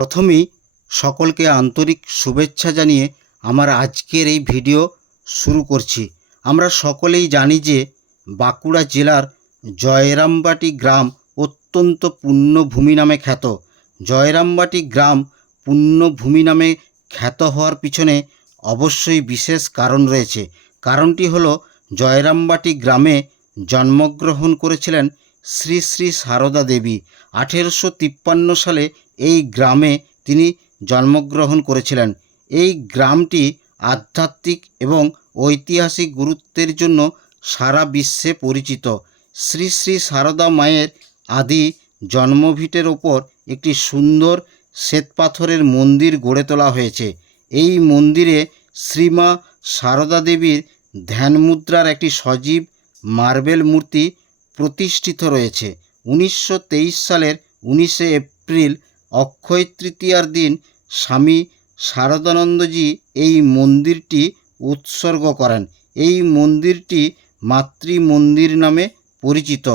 প্রথমেই সকলকে আন্তরিক শুভেচ্ছা জানিয়ে আমার আজকের এই ভিডিও শুরু করছি। আমরা সকলেই জানি যে বাঁকুড়া জেলার জয়রামবাটি গ্রাম অত্যন্ত পুণ্যভূমি নামে খ্যাত। জয়রামবাটি গ্রাম পুণ্যভূমি নামে খ্যাত হওয়ার পিছনে অবশ্যই বিশেষ কারণ রয়েছে। কারণটি হলো জয়রামবাটি গ্রামে জন্মগ্রহণ করেছিলেন শ্রী শ্রী সারদা দেবী। 1853 সালে এই গ্রামে তিনি জন্মগ্রহণ করেছিলেন। এই গ্রামটি আধ্যাত্মিক এবং ঐতিহাসিক গুরুত্বের জন্য সারা বিশ্বে পরিচিত। শ্রী শ্রী সারদা মায়ের আদি জন্মভিটের ওপর একটি সুন্দর শ্বেতপাথরের মন্দির গড়ে তোলা হয়েছে। এই মন্দিরে শ্রীমা সারদা দেবীর ধ্যান মুদ্রার একটি সজীব মার্বেল মূর্তি প্রতিষ্ঠিত রয়েছে। 1923 সালের 19শে এপ্রিল অক্ষয় তৃতীয়ার দিন স্বামী শারদানন্দজি এই মন্দিরটি উৎসর্গ করেন। এই মন্দিরটি মাতৃ মন্দির নামে পরিচিত।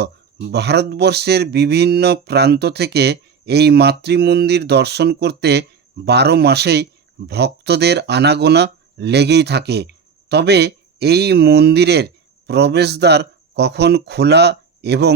ভারতবর্ষের বিভিন্ন প্রান্ত থেকে এই মাতৃমন্দির দর্শন করতে 12 মাসেই ভক্তদের আনাগোনা লেগেই থাকে। তবে এই মন্দিরের প্রবেশদ্বার কখন খোলা এবং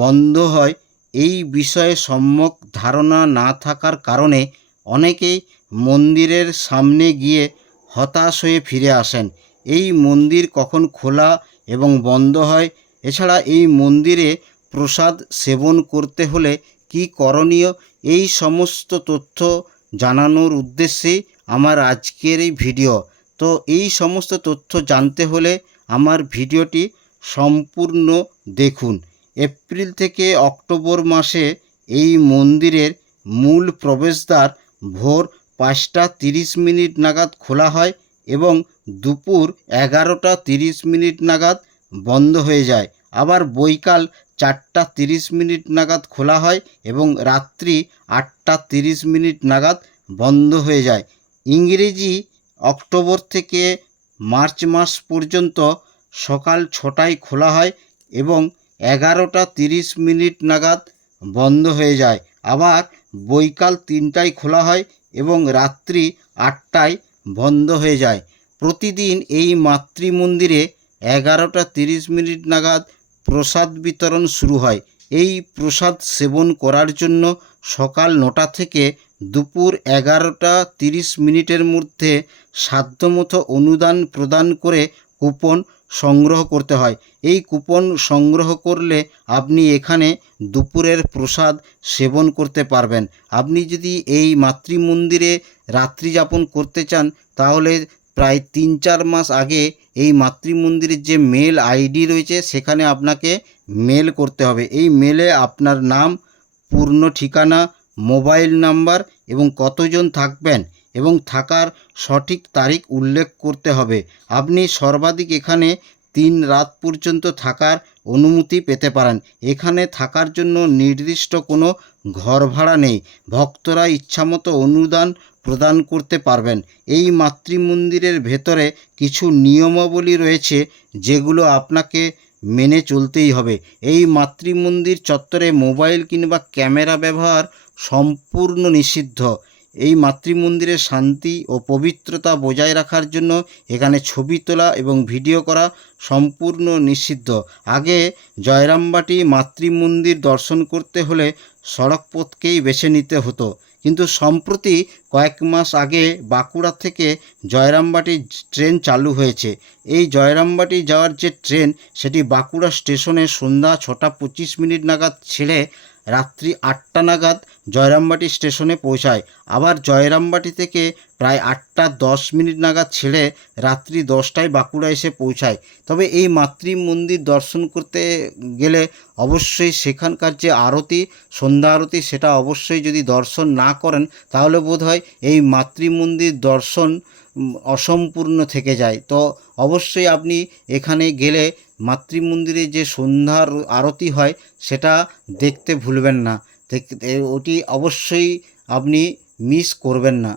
বন্ধ হয় এই বিষয়ে সম্যক ধারণা না থাকার কারণে অনেকেই মন্দিরের সামনে গিয়ে হতাশ হয়ে ফিরে আসেন। এই মন্দির কখন খোলা এবং বন্ধ হয়, এছাড়া এই মন্দিরে প্রসাদ সেবন করতে হলে কি করণীয়, এই সমস্ত তথ্য জানানোর উদ্দেশ্যেই আমার আজকের এই ভিডিও। তো এই সমস্ত তথ্য জানতে হলে আমার ভিডিওটি সম্পূর্ণ দেখুন। এপ্রিল থেকে অক্টোবর মাসে এই মন্দিরের মূল প্রবেশদ্বার ভোর 5টা 30 নাগাদ খোলা হয় এবং দুপুর 11টা 30 নাগাদ বন্ধ হয়ে যায়। আবার বৈকাল 4টা 30 নাগাদ খোলা হয় এবং রাত্রি 8টা 30 নাগাদ বন্ধ হয়ে যায়। ইংরেজি অক্টোবর থেকে মার্চ মাস পর্যন্ত সকাল 6টায় খোলা হয় এবং 11টা 30 নাগাদ বন্ধ হয়ে যায়। আবার বৈকাল 3টায় খোলা হয় এবং রাত্রি 8টায় বন্ধ হয়ে যায়। প্রতিদিন এই মাতৃমন্দিরে 11টা 30 নাগাদ প্রসাদ বিতরণ শুরু হয়। এই প্রসাদ সেবন করার জন্য সকাল 9টা থেকে দুপুর 11টা 30 মধ্যে সাধ্যমতো অনুদান প্রদান করে কুপন সংগ্রহ করতে হয়। এই কুপন সংগ্রহ করলে আপনি এখানে দুপুরের প্রসাদ সেবন করতে পারবেন। আপনি যদি এই মাতৃমন্দিরে রাত্রি যাপন করতে চান তাহলে প্রায় 3-4 মাস আগে এই মাতৃমন্দিরের যে মেল আইডি রয়েছে সেখানে আপনাকে মেল করতে হবে। এই মেলে আপনার নাম, পূর্ণ ঠিকানা, মোবাইল নাম্বার এবং কতজন থাকবেন এবং থাকার সঠিক তারিখ উল্লেখ করতে হবে। আপনি সর্বাধিক এখানে 3 রাত পর্যন্ত থাকার অনুমতি পেতে পারেন। এখানে থাকার জন্য নির্দিষ্ট কোনো ঘর ভাড়া নেই। ভক্তরা ইচ্ছামতো অনুদান প্রদান করতে পারবেন। এই মাতৃমন্দিরের ভেতরে কিছু নিয়মাবলী রয়েছে যেগুলো আপনাকে মেনে চলতেই হবে। এই মাতৃমন্দির চত্বরে মোবাইল কিংবা ক্যামেরা ব্যবহার সম্পূর্ণ নিষিদ্ধ। এই মাতৃমন্দিরের শান্তি ও পবিত্রতা বজায় রাখার জন্য এখানে ছবি তোলা এবং ভিডিও করা সম্পূর্ণ নিষিদ্ধ। আগে জয়রামবাটি মাতৃমন্দির দর্শন করতে হলে সড়ক পথকেই বেছে নিতে হতো, কিন্তু সম্প্রতি কয়েক মাস আগে বাঁকুড়া থেকে জয়রামবাটি ট্রেন চালু হয়েছে। এই জয়রামবাটি যাওয়ার যে ট্রেন সেটি বাঁকুড়া স্টেশনে সন্ধ্যা 6টা 25 নাগাদ ছেড়ে রাত্রি 8টা নাগাদ জয়রামবাটি স্টেশনে পৌঁছায়। আবার জয়রামবাটি থেকে প্রায় 8টা 10 নাগাদ ছেড়ে রাত্রি 10টায় বাঁকুড়া এসে পৌঁছায়। তবে এই মাতৃমন্দির দর্শন করতে গেলে অবশ্যই সেখানকার যে আরতি, সন্ধ্যা আরতি, সেটা অবশ্যই যদি দর্শন না করেন তাহলে বোধহয় এই মাতৃমন্দির দর্শন অসম্পূর্ণ থেকে যায়। তো অবশ্যই আপনি এখানে গেলে মাতৃমন্দিরে যে সন্ধ্যার আরতি হয় সেটা দেখতে ভুলবেন না। ওটি অবশ্যই আপনি মিস করবেন না।